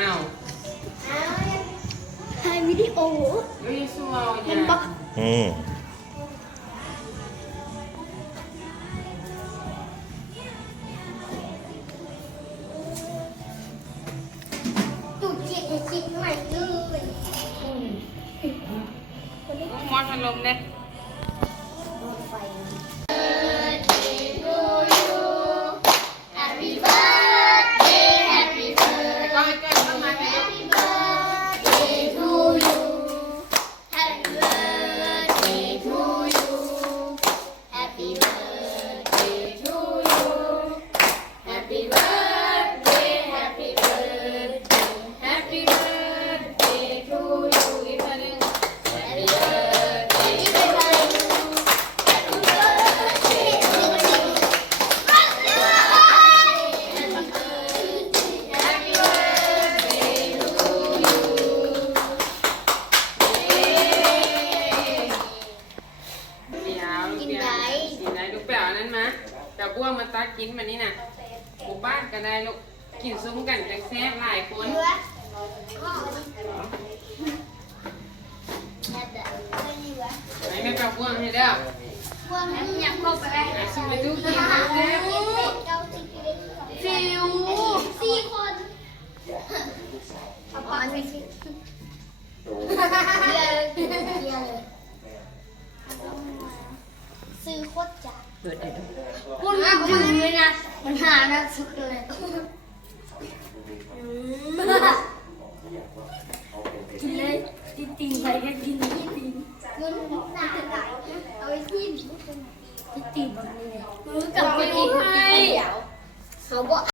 อ้าวถ่ายวิดีโอวิสุวลเห็นปะจุดจิตจิตใหม่เลยมอพัดลมเนี่ยกระบ้วงมาตักกินมานี่นะหมู่บ้านก็ได้ลูกกินซุ้มกันจังแซ่บหลายคนไหนแม่กระบ้วงให้เด้ออยากเข้าไปได้ซุ้มไปดูกินแซ่บฟิว4 คนเอาไปสิเยอะเลยซื้อโคตรจ้าเปิดได้ดูพูดไม่ถึงเลยนะมันหาหน้าสุดเลยกินเลยตีนไปก็กินตีนเงินหนาไหลเอาไว้ที่ตีนแบบนี้เลยกับไปกินเดี๋ยวเขาบอก